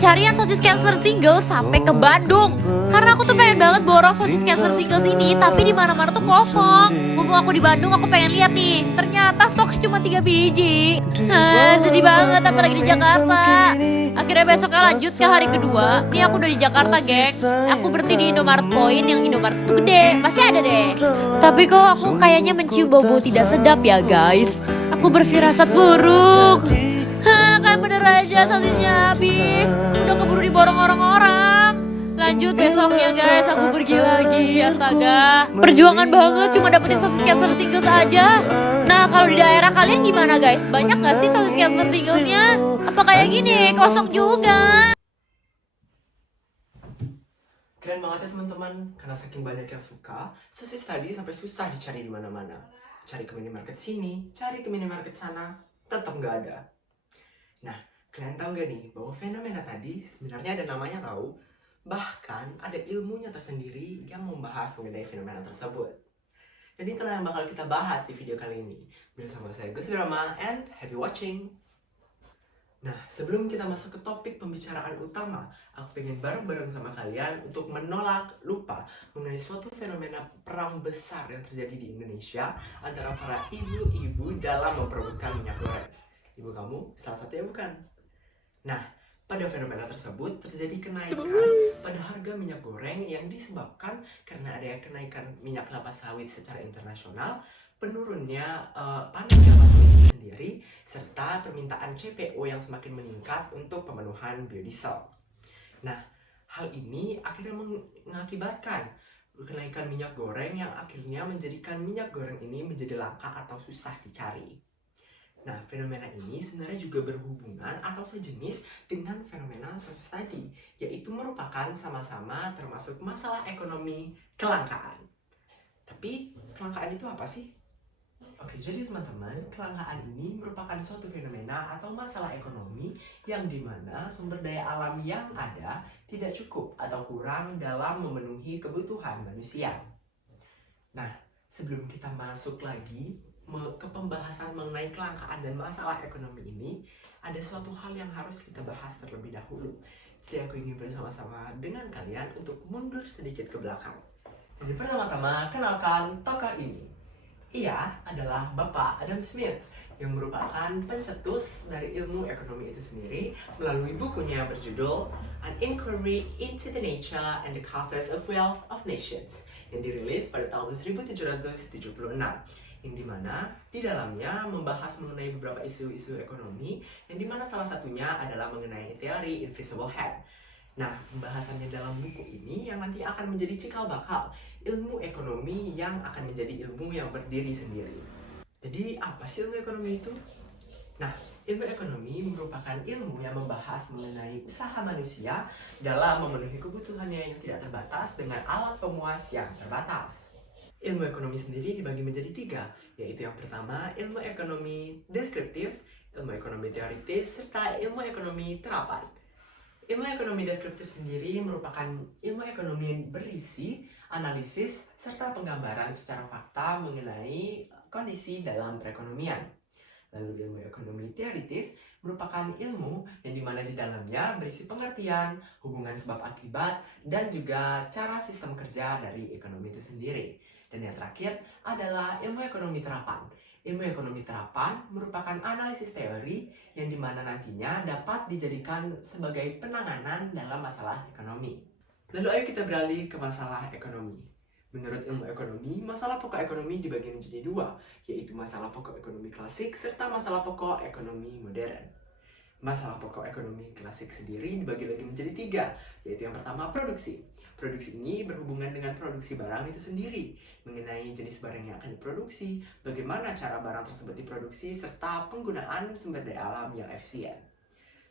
pencarian sosis Kaiser Singles sampai ke Bandung. Karena aku tuh pengen banget borong sosis Kaiser Singles ini, tapi di mana-mana tuh kosong. Mumpung aku di Bandung, aku pengen lihat nih. Ternyata stok cuma 3 biji. Sedih banget, apalagi di Jakarta. Akhirnya besoknya lanjut ke hari kedua. Nih aku udah di Jakarta, gengs. Aku berhenti di Indomaret Point, yang Indomaret tuh gede. Pasti ada deh. Tapi kok aku kayaknya mencium bau-bau tidak sedap ya, guys. Aku berfirasat buruk. Kan bener aja sosisnya habis. Udah keburu diborong orang-orang. Lanjut besoknya, guys, aku pergi lagi. Astaga, perjuangan banget cuma dapetin sosis Kaiser Singles aja. Nah, kalau di daerah kalian gimana, guys? Banyak gak sih sosis Kaiser Singlesnya? Apa kayak gini, kosong juga? Keren banget ya teman-teman, karena saking banyak yang suka, sosis tadi sampai susah dicari di mana-mana. Cari ke minimarket sini, cari ke minimarket sana, tetap nggak ada. Nah, kalian tahu nggak nih bahwa fenomena tadi sebenarnya ada namanya tahu? Bahkan ada ilmunya tersendiri yang membahas mengenai fenomena tersebut. Dan itulah yang bakal kita bahas di video kali ini. Bersama saya Gus Wirama and happy watching! Nah, sebelum kita masuk ke topik pembicaraan utama, aku pengen bareng-bareng sama kalian untuk menolak lupa mengenai suatu fenomena perang besar yang terjadi di Indonesia antara para ibu-ibu dalam memperebutkan minyak goreng. Ibu kamu salah satunya bukan? Nah, pada fenomena tersebut terjadi kenaikan pada harga minyak goreng yang disebabkan karena ada kenaikan minyak kelapa sawit secara internasional, penurunnya panen kelapa sawit itu sendiri, serta permintaan CPO yang semakin meningkat untuk pemenuhan biodiesel. Nah, hal ini akhirnya mengakibatkan kenaikan minyak goreng yang akhirnya menjadikan minyak goreng ini menjadi langka atau susah dicari. Nah, fenomena ini sebenarnya juga berhubungan atau sejenis dengan fenomena sosis tadi, yaitu merupakan sama-sama termasuk masalah ekonomi kelangkaan. Tapi, kelangkaan itu apa sih? Oke, jadi teman-teman, kelangkaan ini merupakan suatu fenomena atau masalah ekonomi yang dimana sumber daya alam yang ada tidak cukup atau kurang dalam memenuhi kebutuhan manusia. Nah, sebelum kita masuk lagi ke pembahasan mengenai kelangkaan dan masalah ekonomi ini, ada suatu hal yang harus kita bahas terlebih dahulu. Jadi aku ingin bersama-sama dengan kalian untuk mundur sedikit ke belakang. Jadi pertama-tama, kenalkan tokoh ini. Ia adalah Bapak Adam Smith, yang merupakan pencetus dari ilmu ekonomi itu sendiri melalui bukunya yang berjudul An Inquiry into the Nature and the Causes of Wealth of Nations, yang dirilis pada tahun 1776, yang dimana di dalamnya membahas mengenai beberapa isu-isu ekonomi, yang dimana salah satunya adalah mengenai teori invisible hand. Nah, pembahasannya dalam buku ini yang nanti akan menjadi cikal bakal ilmu ekonomi yang akan menjadi ilmu yang berdiri sendiri. Jadi, apa sih ilmu ekonomi itu? Nah, ilmu ekonomi merupakan ilmu yang membahas mengenai usaha manusia dalam memenuhi kebutuhannya yang tidak terbatas dengan alat pemuas yang terbatas. Ilmu ekonomi sendiri dibagi menjadi 3, yaitu yang pertama ilmu ekonomi deskriptif, ilmu ekonomi teoritis, serta ilmu ekonomi terapan. Ilmu ekonomi deskriptif sendiri merupakan ilmu ekonomi yang berisi analisis serta penggambaran secara fakta mengenai kondisi dalam perekonomian. Lalu ilmu ekonomi teoritis merupakan ilmu yang dimana di dalamnya berisi pengertian, hubungan sebab akibat, dan juga cara sistem kerja dari ekonomi itu sendiri. Dan yang terakhir adalah ilmu ekonomi terapan. Ilmu ekonomi terapan merupakan analisis teori yang dimana nantinya dapat dijadikan sebagai penanganan dalam masalah ekonomi. Lalu ayo kita beralih ke masalah ekonomi. Menurut ilmu ekonomi, masalah pokok ekonomi dibagi menjadi 2, yaitu masalah pokok ekonomi klasik serta masalah pokok ekonomi modern. Masalah pokok ekonomi klasik sendiri dibagi lagi menjadi 3, yaitu yang pertama produksi. Produksi ini berhubungan dengan produksi barang itu sendiri, mengenai jenis barang yang akan diproduksi, bagaimana cara barang tersebut diproduksi, serta penggunaan sumber daya alam yang efisien.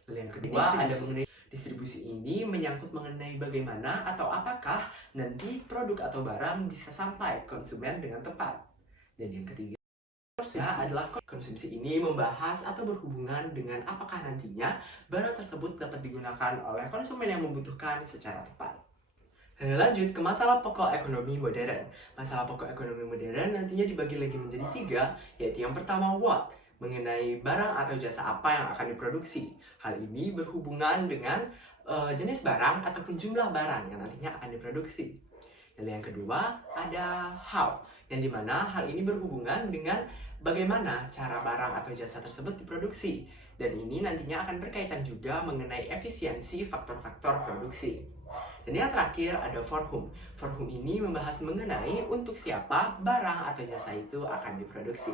Lalu yang kedua ada mengenai distribusi ini menyangkut mengenai bagaimana atau apakah nanti produk atau barang bisa sampai konsumen dengan tepat. Dan yang ketiga adalah konsumsi ini membahas atau berhubungan dengan apakah nantinya barang tersebut dapat digunakan oleh konsumen yang membutuhkan secara tepat. Lanjut ke masalah pokok ekonomi modern. Masalah pokok ekonomi modern nantinya dibagi lagi menjadi 3, yaitu yang pertama what, mengenai barang atau jasa apa yang akan diproduksi. Hal ini berhubungan dengan jenis barang ataupun jumlah barang yang nantinya akan diproduksi. Lalu yang kedua ada how, yang dimana hal ini berhubungan dengan bagaimana cara barang atau jasa tersebut diproduksi. Dan ini nantinya akan berkaitan juga mengenai efisiensi faktor-faktor produksi. Dan yang terakhir ada for whom. For whom ini membahas mengenai untuk siapa barang atau jasa itu akan diproduksi.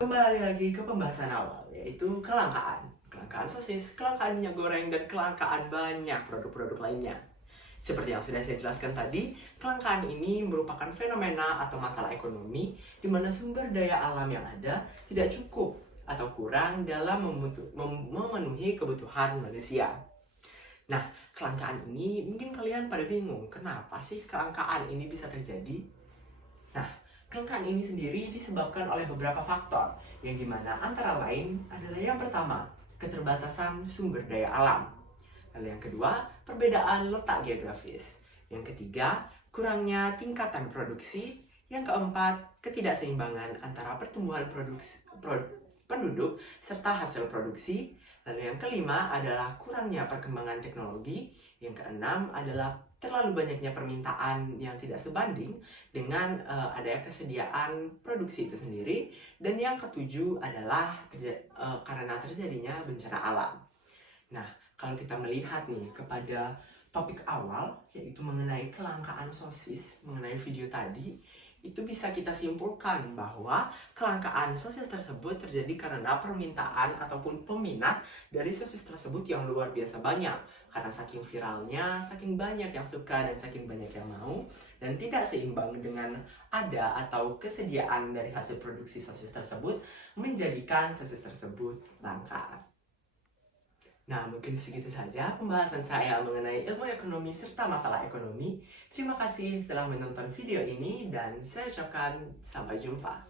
Kembali lagi ke pembahasan awal, yaitu kelangkaan. Kelangkaan sosis, kelangkaan minyak goreng, dan kelangkaan banyak produk-produk lainnya. Seperti yang sudah saya jelaskan tadi, kelangkaan ini merupakan fenomena atau masalah ekonomi di mana sumber daya alam yang ada tidak cukup atau kurang dalam memenuhi kebutuhan manusia. Nah, kelangkaan ini mungkin kalian pada bingung, kenapa sih kelangkaan ini bisa terjadi? Nah, kelangkaan ini sendiri disebabkan oleh beberapa faktor, yang dimana antara lain adalah yang pertama, keterbatasan sumber daya alam. Lalu yang kedua, perbedaan letak geografis. Yang ketiga, kurangnya tingkatan produksi. Yang keempat, ketidakseimbangan antara pertumbuhan penduduk serta hasil produksi. Lalu yang kelima adalah kurangnya perkembangan teknologi. Yang keenam adalah terlalu banyaknya permintaan yang tidak sebanding dengan adanya kesediaan produksi itu sendiri. Dan yang ketujuh adalah karena terjadinya bencana alam. Nah, kalau kita melihat nih kepada topik awal, yaitu mengenai kelangkaan sosis, mengenai video tadi, itu bisa kita simpulkan bahwa kelangkaan sosis tersebut terjadi karena permintaan ataupun peminat dari sosis tersebut yang luar biasa banyak. Karena saking viralnya, saking banyak yang suka dan saking banyak yang mau, dan tidak seimbang dengan ada atau kesediaan dari hasil produksi sosis tersebut, menjadikan sosis tersebut langka. Nah, mungkin segitu saja pembahasan saya mengenai ilmu ekonomi serta masalah ekonomi. Terima kasih telah menonton video ini dan saya ucapkan sampai jumpa.